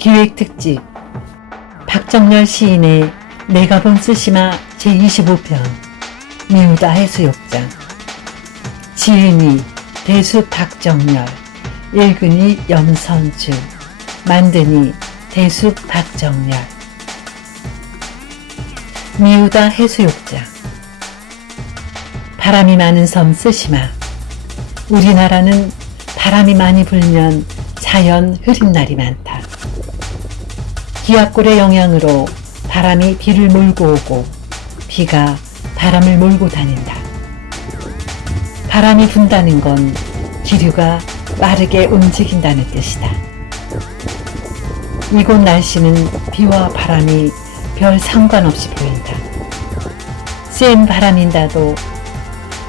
기획특집 박정열 시인의 내가 본 쓰시마 제25편 미우다 해수욕장. 지은이 대수 박정열, 읽은이 염선주, 만드니 대수 박정열. 미우다 해수욕장. 바람이 많은 섬 쓰시마. 우리나라는 바람이 많이 불면 자연 흐린 날이 많다. 기압골의 영향으로 바람이 비를 몰고 오고 비가 바람을 몰고 다닌다. 바람이 분다는 건 기류가 빠르게 움직인다는 뜻이다. 이곳 날씨는 비와 바람이 별 상관없이 보인다. 센 바람인다도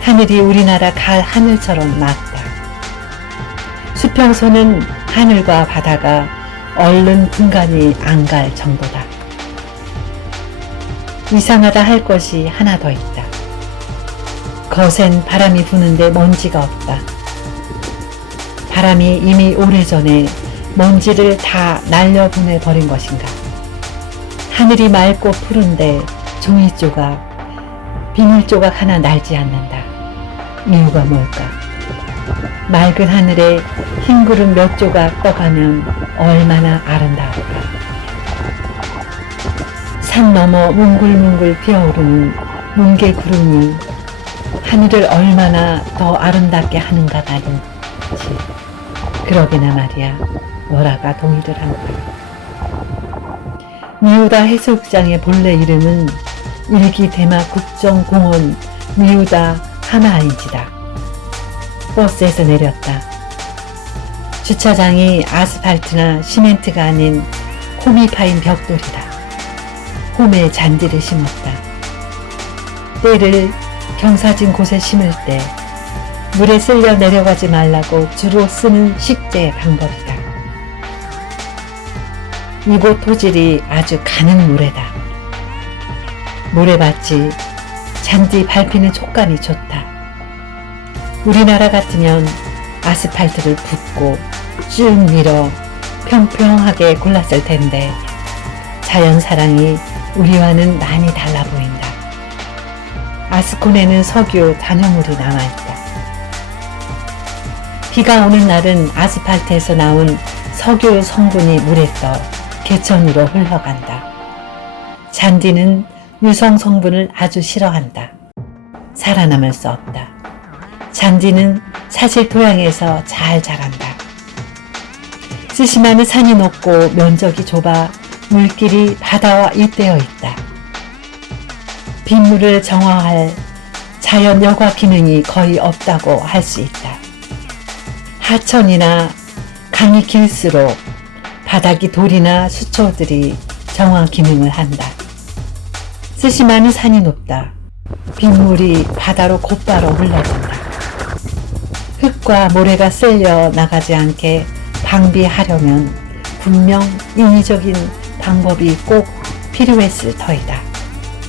하늘이 우리나라 가을 하늘처럼 맑다. 수평선은 하늘과 바다가 얼른 분간이 안 갈 정도다. 이상하다 할 것이 하나 더 있다. 거센 바람이 부는데 먼지가 없다. 바람이 이미 오래전에 먼지를 다 날려보내버린 것인가. 하늘이 맑고 푸른데 종이 조각, 비닐 조각 하나 날지 않는다. 이유가 뭘까? 맑은 하늘에 흰 구름 몇 조각 떠가면 얼마나 아름다울까. 산 너머 뭉글뭉글 피어오르는 뭉게 구름이 하늘을 얼마나 더 아름답게 하는가 말이지. 그러게나 말이야. 월화가 동의를 한 거야. 미우다 해수욕장의 본래 이름은 일기 대마 국정공원 미우다 하마인지다. 버스에서 내렸다. 주차장이 아스팔트나 시멘트가 아닌 홈이 파인 벽돌이다. 홈에 잔디를 심었다. 때를 경사진 곳에 심을 때 물에 쓸려 내려가지 말라고 주로 쓰는 식재 방법이다. 이곳 토질이 아주 가는 모래다. 모래밭이 잔디 밟히는 촉감이 좋다. 우리나라 같으면 아스팔트를 붓고 쭉 밀어 평평하게 골랐을 텐데 자연사랑이 우리와는 많이 달라 보인다. 아스콘에는 석유 단열물이 남아있다. 비가 오는 날은 아스팔트에서 나온 석유 성분이 물에 떠 개천으로 흘러간다. 잔디는 유성 성분을 아주 싫어한다. 살아남을 수 없다. 잔디는 사실 토양에서 잘 자란다. 쓰시마는 산이 높고 면적이 좁아 물길이 바다와 잇대어 있다. 빗물을 정화할 자연 여과 기능이 거의 없다고 할 수 있다. 하천이나 강이 길수록 바닥이 돌이나 수초들이 정화 기능을 한다. 쓰시마는 산이 높다. 빗물이 바다로 곧바로 흘러든다. 흙과 모래가 쓸려 나가지 않게 방비하려면 분명 인위적인 방법이 꼭 필요했을 터이다.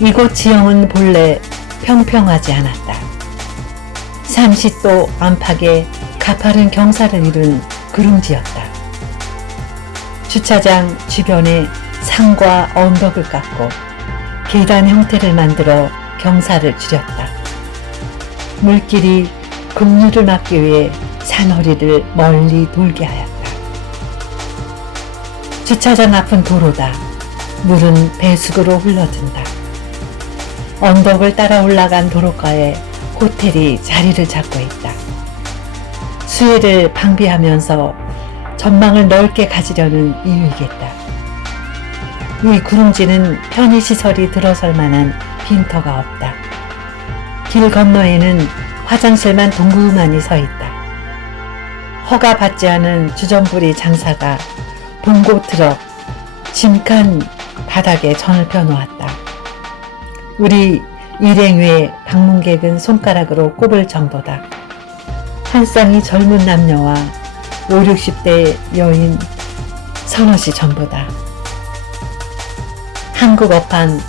이곳 지형은 본래 평평하지 않았다. 30도 안팎의 가파른 경사를 이룬 구릉지였다. 주차장 주변에 산과 언덕을 깎고 계단 형태를 만들어 경사를 줄였다. 물길이 급류를 막기 위해 산허리를 멀리 돌게 하였다. 주차장 앞은 도로다. 물은 배수구로 흘러든다. 언덕을 따라 올라간 도로가에 호텔이 자리를 잡고 있다. 수해를 방비하면서 전망을 넓게 가지려는 이유이겠다. 이 구릉지는 편의시설이 들어설 만한 빈터가 없다. 길 건너에는 화장실만 동그만이 서 있다. 허가받지 않은 주전부리 장사가 봉고 트럭, 짐칸 바닥에 전을 펴놓았다. 우리 일행외 방문객은 손가락으로 꼽을 정도다. 한 쌍이 젊은 남녀와 5, 60대 여인 서너시 전부다. 한국어판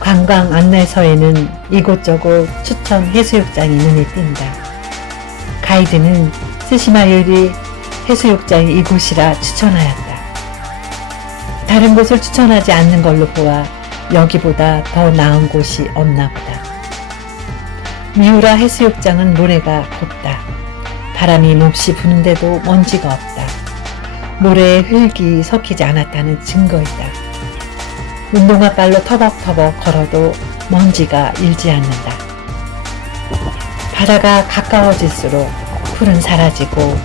관광 안내서에는 이곳저곳 추천 해수욕장이 눈에 띈다. 가이드는 쓰시마 요리 해수욕장이 이곳이라 추천하였다. 다른 곳을 추천하지 않는 걸로 보아 여기보다 더 나은 곳이 없나 보다. 미우라 해수욕장은 모래가 곱다. 바람이 몹시 부는데도 먼지가 없다. 모래에 흙이 섞이지 않았다는 증거이다. 운동화 발로 터벅터벅 걸어도 먼지가 일지 않는다. 바다가 가까워질수록 풀은 사라지고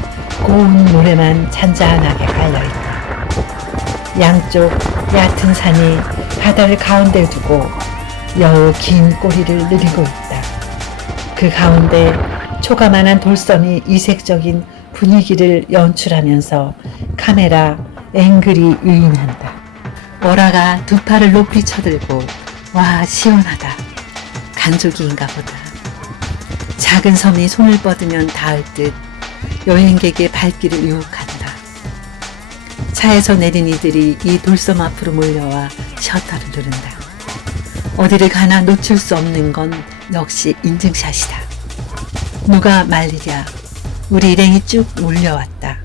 고운 모래만 잔잔하게 깔려있다. 양쪽 얕은 산이 바다를 가운데 두고 여우 긴 꼬리를 느리고 있다. 그 가운데 초가만한 돌섬이 이색적인 분위기를 연출하면서 카메라 앵글이 유인한다. 오라가 두 팔을 높이 쳐들고 와 시원하다. 간조기인가 보다. 작은 섬이 손을 뻗으면 닿을 듯 여행객의 발길을 유혹한다. 차에서 내린 이들이 이 돌섬 앞으로 몰려와 셔터를 누른다. 어디를 가나 놓칠 수 없는 건 역시 인증샷이다. 누가 말리랴. 우리 일행이 쭉 몰려왔다.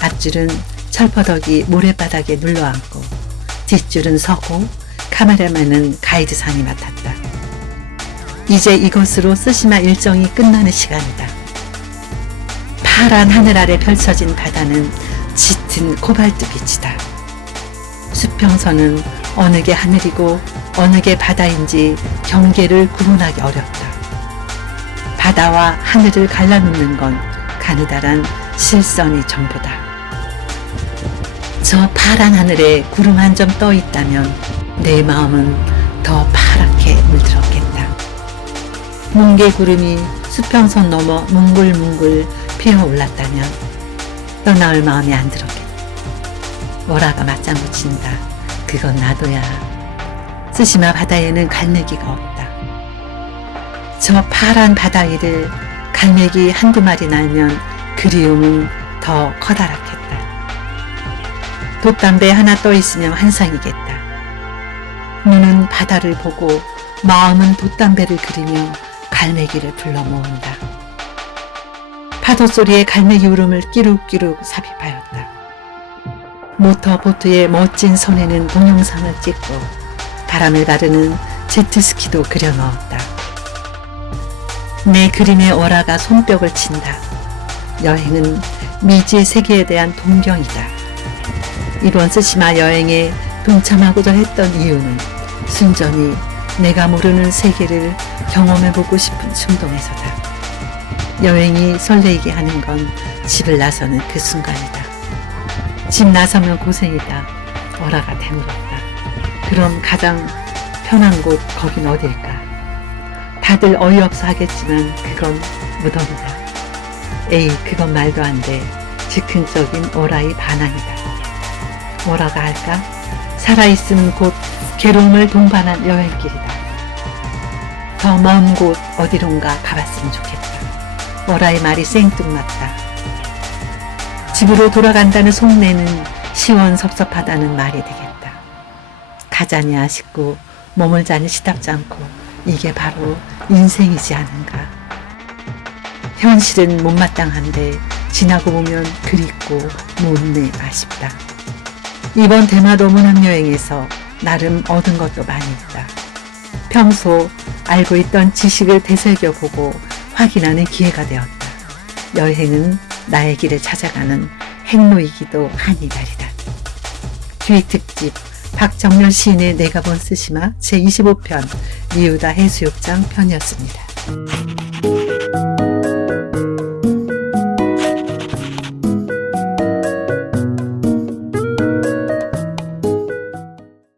앞줄은 철퍼덕이 모래바닥에 눌러앉고 뒷줄은 서고 카메라맨은 가이드상이 맡았다. 이제 이것으로 쓰시마 일정이 끝나는 시간이다. 파란 하늘 아래 펼쳐진 바다는 짙은 코발트 빛이다. 수평선은 어느 게 하늘이고 어느 게 바다인지 경계를 구분하기 어렵다. 바다와 하늘을 갈라놓는 건 가느다란 실선이 전부다. 저 파란 하늘에 구름 한 점 떠 있다면 내 마음은 더 파랗게 물들었겠다. 뭉게구름이 수평선 넘어 뭉글뭉글 피어올랐다면 떠나올 마음이 안 들었겠다. 오라가 맞장구 친다. 그건 나도야. 쓰시마 바다에는 갈매기가 없다. 저 파란 바다 위를 갈매기 한두 마리 날면 그리움은 더 커다랗겠다. 돛담배 하나 떠 있으면 환상이겠다. 눈은 바다를 보고 마음은 돛담배를 그리며 갈매기를 불러 모은다. 파도 소리에 갈매기 울음을 끼룩끼룩 삽입하였다. 모터보트의 멋진 선에는 동영상을 찍고 바람을 가르는 제트스키도 그려 넣었다. 내 그림에 오라가 손뼉을 친다. 여행은 미지의 세계에 대한 동경이다. 이번 쓰시마 여행에 동참하고자 했던 이유는 순전히 내가 모르는 세계를 경험해보고 싶은 충동에서다. 여행이 설레이게 하는 건 집을 나서는 그 순간이다. 집 나서면 고생이다. 오라가 되물었다. 그럼 가장 편한 곳 거긴 어딜까? 다들 어이없어 하겠지만 그건 무덤이다. 에이 그건 말도 안 돼. 즉흥적인 오라의 반항이다. 뭐라가 할까? 살아있으면 곧 괴로움을 동반한 여행길이다. 더 먼 곳 어디론가 가봤으면 좋겠다. 오라의 말이 생뚱맞다. 집으로 돌아간다는 속내는 시원섭섭하다는 말이 되겠다. 가자니 아쉽고 머물자니 시답지 않고 이게 바로 인생이지 않은가. 현실은 못마땅한데 지나고 보면 그립고 못내 아쉽다. 이번 대마도 문학여행에서 나름 얻은 것도 많이 있다. 평소 알고 있던 지식을 되새겨보고 확인하는 기회가 되었다. 여행은 나의 길을 찾아가는 행로이기도 한 이달이다. 기획특집 박정렬 시인의 내가 본 쓰시마 제25편 미우다 해수욕장 편이었습니다.